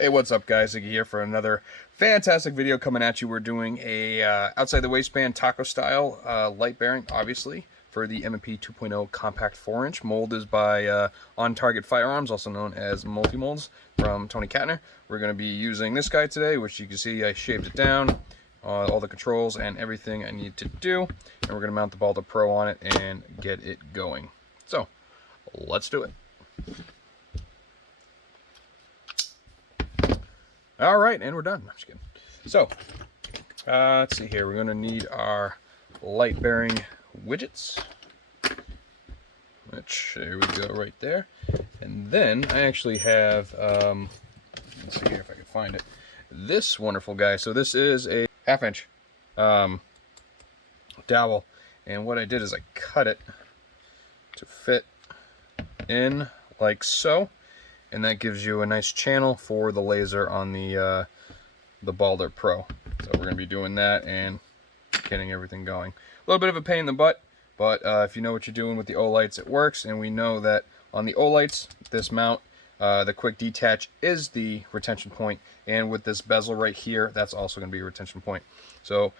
Hey, what's up guys? Iggy here for another fantastic video coming at you. We're doing a outside the waistband taco style light bearing, obviously, for the M&P 2.0 compact 4-inch. Mold is by On Target Firearms, also known as Multi-Molds, from Tony Katner. We're going to be using this guy today, which you can see I shaved it down, all the controls and everything I need to do. And we're going to mount the Baldr Pro on it and get it going. So, let's do it. All right, and we're done. I'm just kidding. So, let's see here. We're going to need our light bearing widgets, which, there we go, right there. And then I actually have, let's see here if I can find it, this wonderful guy. So this is a 1/2 inch dowel, and what I did is I cut it to fit in like so. And that gives you a nice channel for the laser on the Baldr Pro. So we're going to be doing that and getting everything going. A little bit of a pain in the butt, but if you know what you're doing with the Olights, it works. And we know that on the Olights, this mount, the quick detach is the retention point. And with this bezel right here, that's also going to be a retention point. So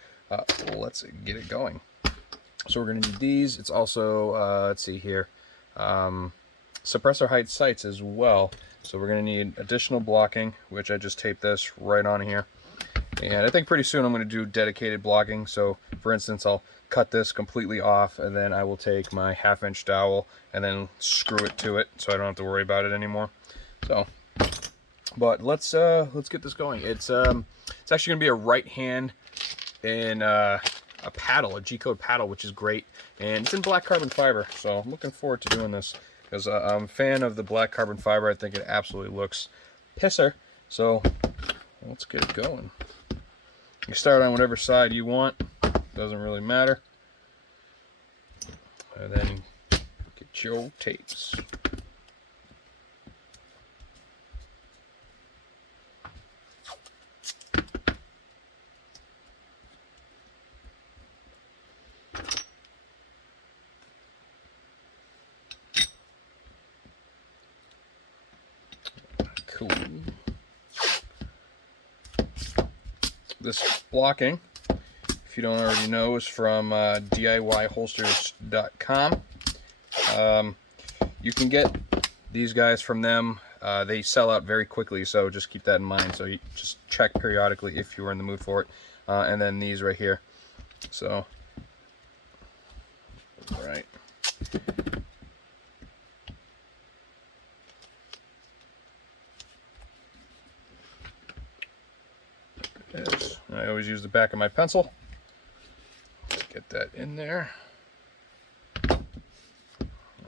let's get it going. So we're going to need these. It's also, let's see here, suppressor height sights as well. So we're going to need additional blocking, which I just taped this right on here. And I think pretty soon I'm going to do dedicated blocking. So for instance, I'll cut this completely off, and then I will take my 1/2 inch dowel and then screw it to it, so I don't have to worry about it anymore. So, but let's get this going. It's actually going to be a right hand and a paddle, a G-code paddle, which is great, and it's in black carbon fiber. So I'm looking forward to doing this, because I'm a fan of the black carbon fiber. I think it absolutely looks pisser. So let's get it going. You start on whatever side you want, doesn't really matter. And then get your tapes. Cool. This blocking, if you don't already know, is from DIYholsters.com. You can get these guys from them. They sell out very quickly, so just keep that in mind. So you just check periodically if you are in the mood for it. And then these right here. So, all right. I always use the back of my pencil. Let's get that in there.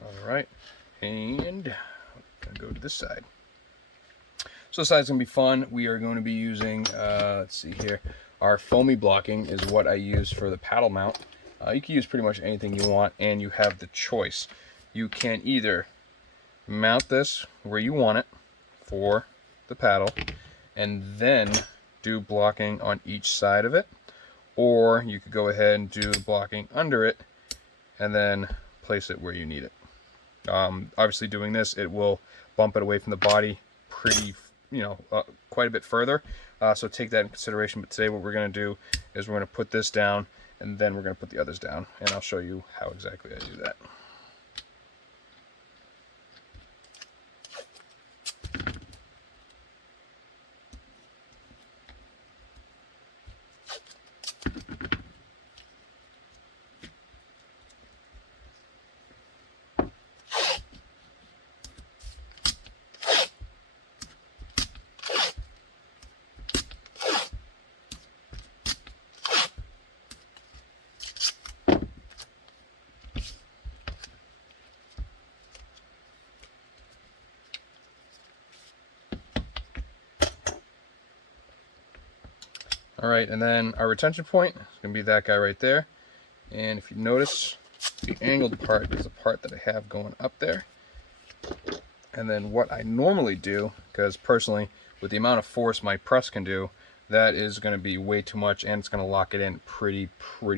Alright, and I'm going to go to this side. So this side's going to be fun. We are going to be using, let's see here, our foamy blocking is what I use for the paddle mount. You can use pretty much anything you want, and you have the choice. You can either mount this where you want it for the paddle, and then do blocking on each side of it, or you could go ahead and do the blocking under it and then place it where you need it. Obviously doing this, it will bump it away from the body pretty, quite a bit further, so take that in consideration. But today what we're going to do is we're going to put this down, and then we're going to put the others down, and I'll show you how exactly I do that. Alright, and then our retention point is going to be that guy right there. And if you notice, the angled part is the part that I have going up there. And then what I normally do, because personally, with the amount of force my press can do, that is going to be way too much, and it's going to lock it in pretty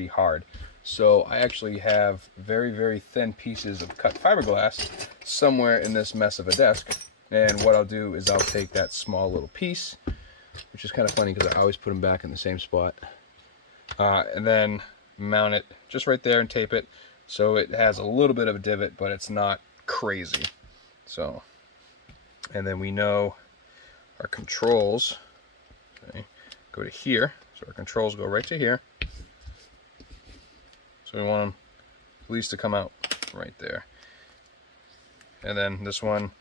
hard. So I actually have very thin pieces of cut fiberglass somewhere in this mess of a desk, And what I'll do is I'll take that small little piece, which is kind of funny because I always put them back in the same spot, and then mount it just right there and tape it so it has a little bit of a divot, but it's not crazy. So, and then we know our controls, okay, go to here. So our controls go right to here. So we want them at least to come out right there. And then this one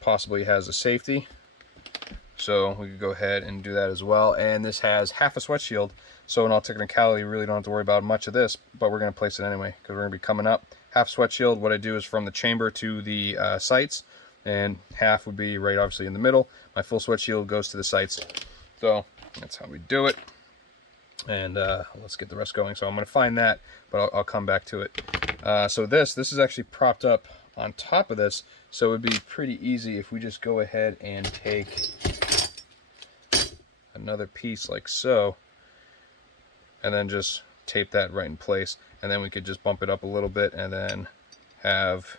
possibly has a safety, so we could go ahead and do that as well. And this has half a sweat shield, so in all technicality we really don't have to worry about much of this, but we're going to place it anyway because we're going to be coming up. Half sweat shield, what I do is from the chamber to the sights, and half would be right obviously in the middle. My full sweat shield goes to the sights. So that's how we do it. And let's get the rest going. So I'm going to find that, but I'll come back to it. So this is actually propped up on top of this, so it would be pretty easy if we just go ahead and take another piece like so, and then just tape that right in place, and then we could just bump it up a little bit and then have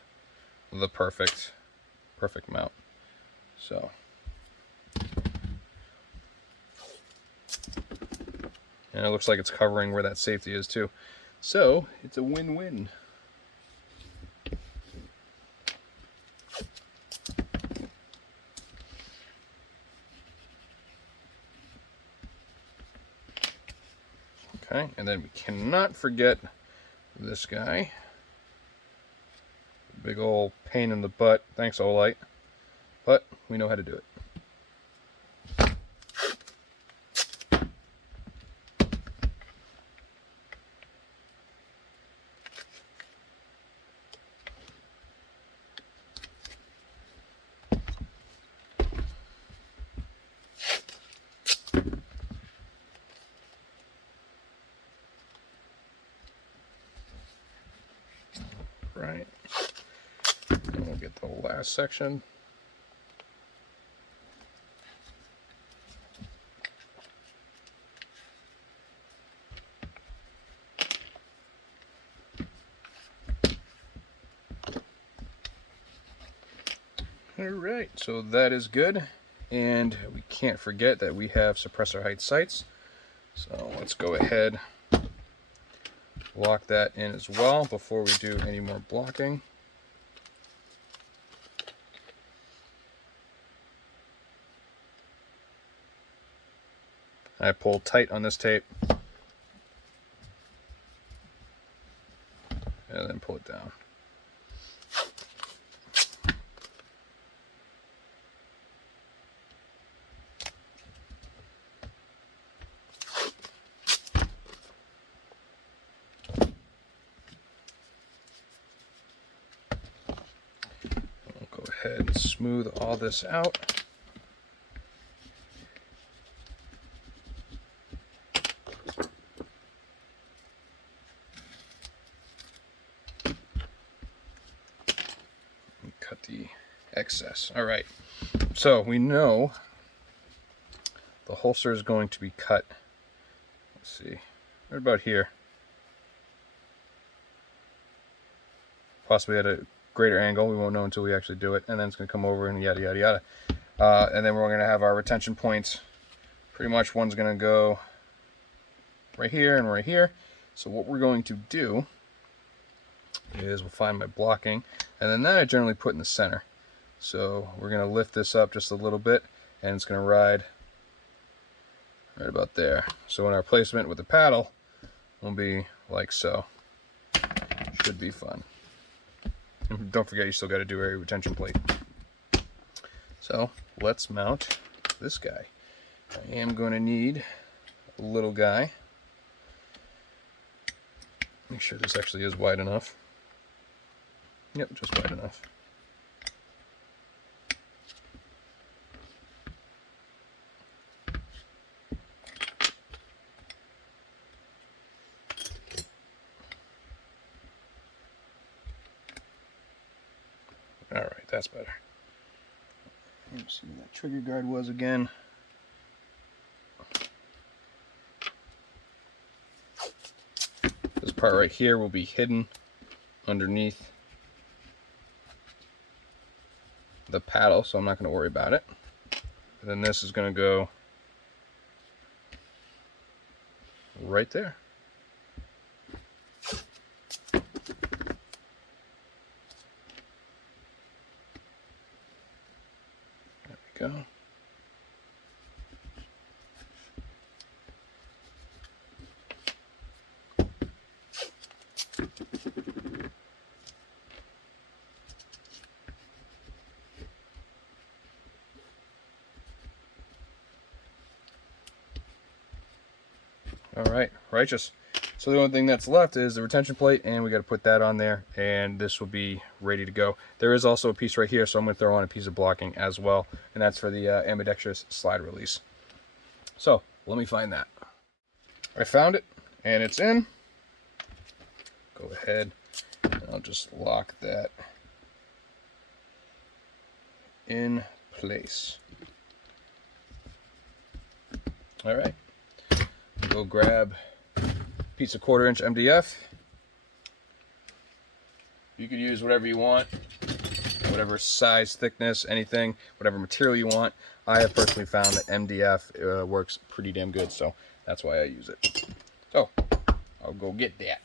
the perfect mount. So and it looks like it's covering where that safety is too, so it's a win-win. Okay, and then we cannot forget this guy. Big old pain in the butt. Thanks, Olight. But we know how to do it. Right. And we'll get the last section. Alright, so that is good. And we can't forget that we have suppressor height sights. So let's go ahead, lock that in as well before we do any more blocking. I pull tight on this tape and then pull it down. We'll go ahead and smooth all this out. Cut the excess. All right, so we know the holster is going to be cut, let's see, right about here, possibly at a greater angle. We won't know until we actually do it, and then it's going to come over and yada yada yada, and then we're going to have our retention points. Pretty much one's going to go right here and right here. So what we're going to do is we'll find my blocking, and then that I generally put in the center. So we're going to lift this up just a little bit, and it's going to ride right about there. So in our placement with the paddle will be like so. Should be fun. And don't forget, you still got to do a retention plate. So let's mount this guy. I am going to need a little guy. Make sure this actually is wide enough. Yep, just wide enough. All right, that's better. Let's see where that trigger guard was again. This part right here will be hidden underneath the paddle, so I'm not going to worry about it. And then this is going to go right there. There we go. All right, righteous. So the only thing that's left is the retention plate, and we got to put that on there, and this will be ready to go. There is also a piece right here, so I'm going to throw on a piece of blocking as well, and that's for the ambidextrous slide release. So let me find that. I found it, and it's in. Go ahead, and I'll just lock that in place. All right. Go grab a piece of 1/4" MDF. You can use whatever you want, whatever size, thickness, anything, whatever material you want. I have personally found that MDF works pretty damn good, so that's why I use it. So I'll go get that.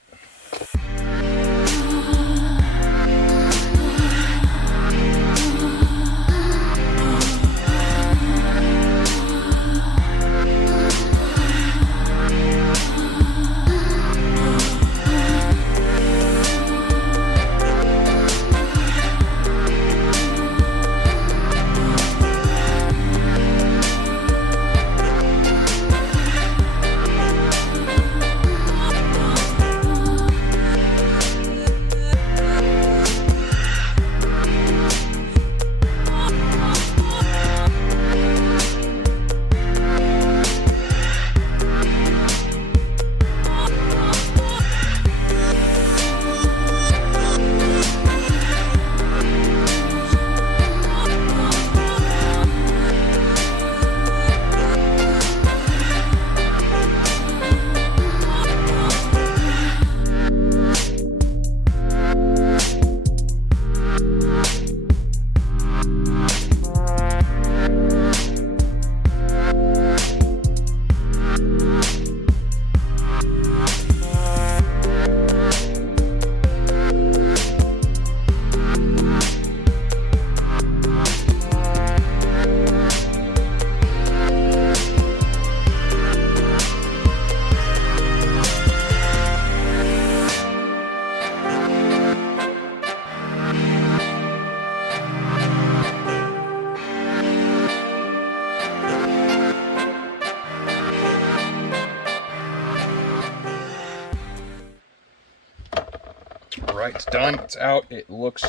Alright, it's done, it's out, it looks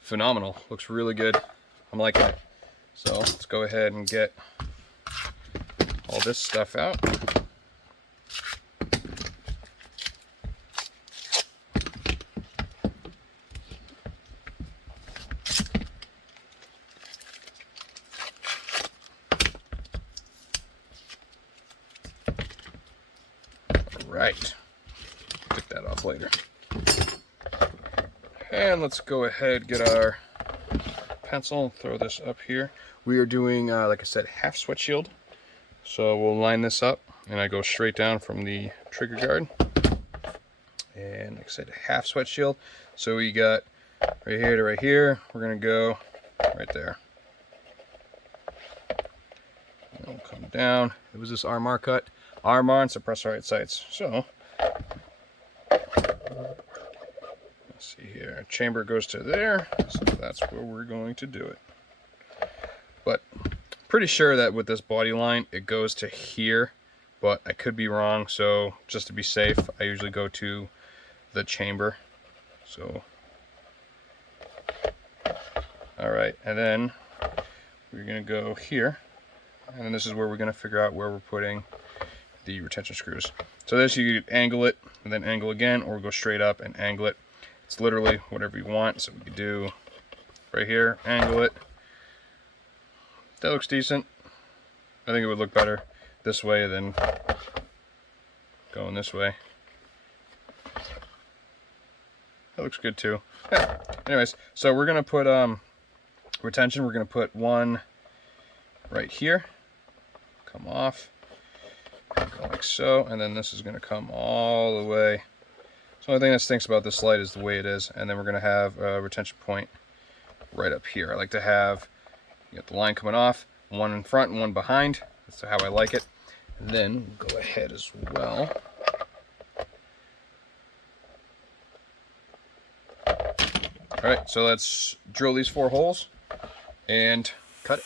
phenomenal, looks really good, I'm liking it. So let's go ahead and get all this stuff out. Alright, take that off later. And let's go ahead, get our pencil, throw this up here. We are doing, like I said, half sweat shield. So we'll line this up, and I go straight down from the trigger guard. And like I said, half sweat shield. So we got right here to right here. We're gonna go right there. And we'll come down. It was this RMR cut. RMR and suppressor right sights. So see here, chamber goes to there, so that's where we're going to do it. But pretty sure that with this body line it goes to here, but I could be wrong, so just to be safe I usually go to the chamber. So alright, and then we're gonna go here, and then this is where we're gonna figure out where we're putting the retention screws. So this, you could angle it and then angle again, or go straight up and angle it. It's literally whatever you want. So we could do right here, angle it. That looks decent. I think it would look better this way than going this way. That looks good too. Yeah. Anyways, so we're gonna put retention. We're going to put one right here, come off, go like so, and then this is going to come all the way. So the only thing that stinks about this light is the way it is, and then we're going to have a retention point right up here. I like to have, you got the line coming off, one in front and one behind. That's how I like it. And then we'll go ahead as well. All right, so let's drill these 4 holes and cut it.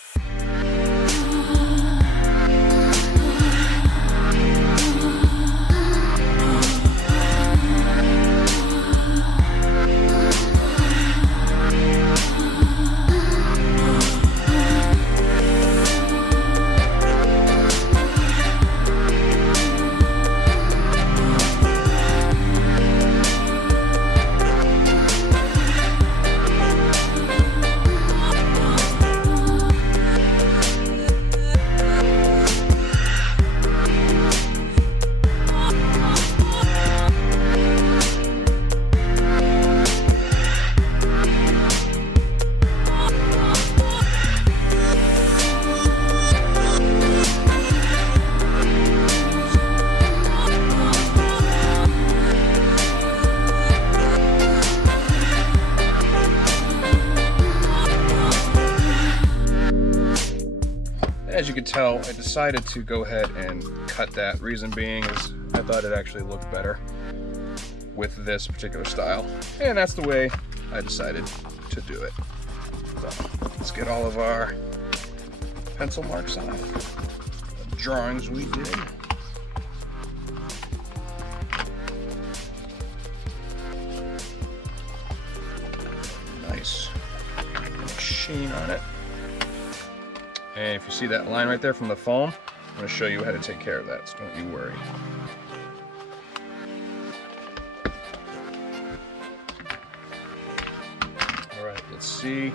As you can tell, I decided to go ahead and cut that. Reason being is I thought it actually looked better with this particular style. And that's the way I decided to do it. So let's get all of our pencil marks off. The drawings we did. Nice sheen on it. And if you see that line right there from the foam, I'm going to show you how to take care of that, so don't you worry. Alright, let's see.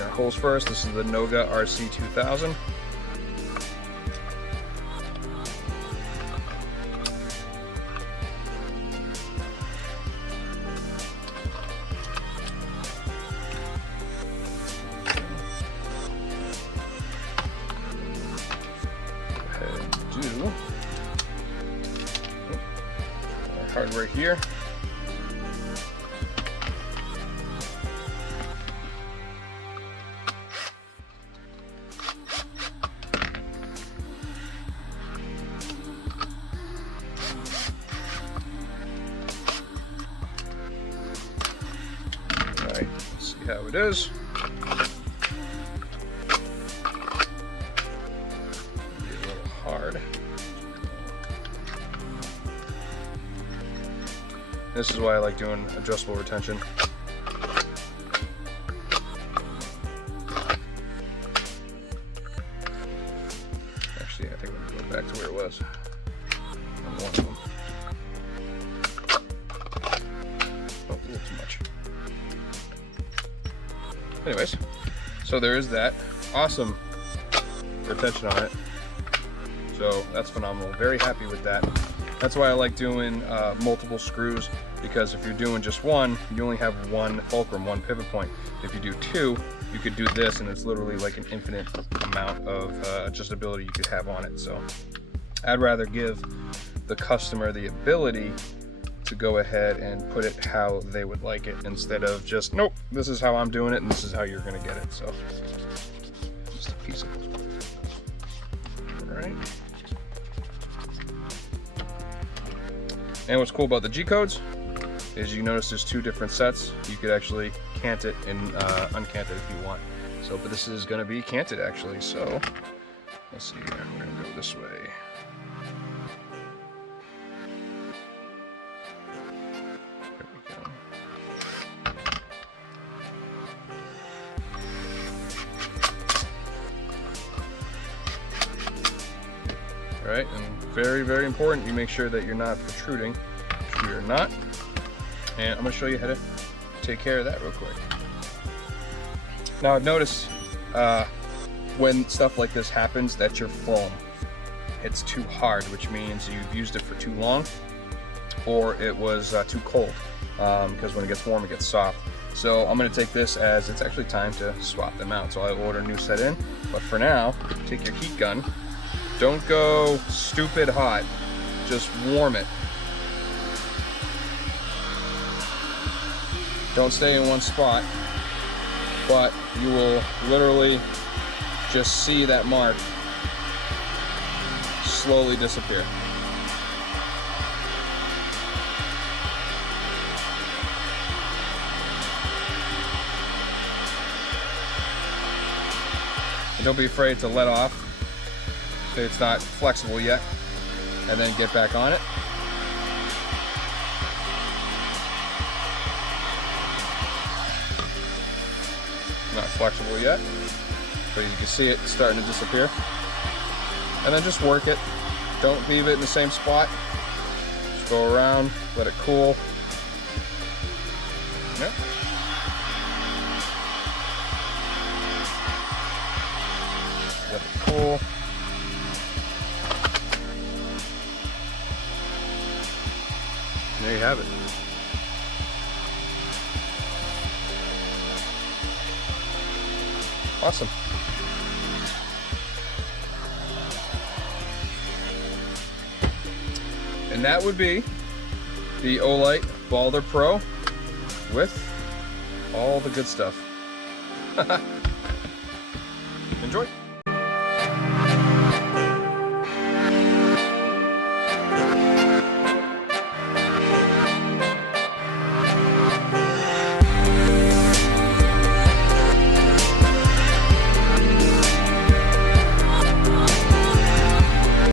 Our holes first. This is the Noga RC2000. Hardware here. All right, let's see how it is. Be a little hard. This is why I like doing adjustable retention. Actually, I think I'm going to go back to where it was on one of them. Oh, a little too much. Anyways, so there is that. Awesome retention on it. So that's phenomenal. Very happy with that. That's why I like doing multiple screws, because if you're doing just one, you only have one fulcrum, one pivot point. If you do 2, you could do this, and it's literally like an infinite amount of adjustability you could have on it. So I'd rather give the customer the ability to go ahead and put it how they would like it, instead of just, nope, this is how I'm doing it, and this is how you're gonna get it. So just a piece of it. All right. And what's cool about the G-codes is you notice there's 2 different sets. You could actually cant it and uncant it if you want. So, but this is going to be canted actually. So let's see here. We're going to go this way. There we go. All right, and very, very important, you make sure that you're not protruding, which we are not. And I'm going to show you how to take care of that real quick. Now I've noticed when stuff like this happens that your foam hits too hard, which means you've used it for too long, or it was too cold, because when it gets warm it gets soft. So I'm going to take this as it's actually time to swap them out. So I'll order a new set in. But for now, take your heat gun. Don't go stupid hot. Just warm it. Don't stay in one spot, but you will literally just see that mark slowly disappear. And don't be afraid to let off if it's not flexible yet, and then get back on it. Not flexible yet, but you can see it starting to disappear. And then just work it. Don't leave it in the same spot. Just go around, let it cool. Yep. Let it cool. And there you have it. Awesome. And that would be the Olight Baldr Pro with all the good stuff. Enjoy.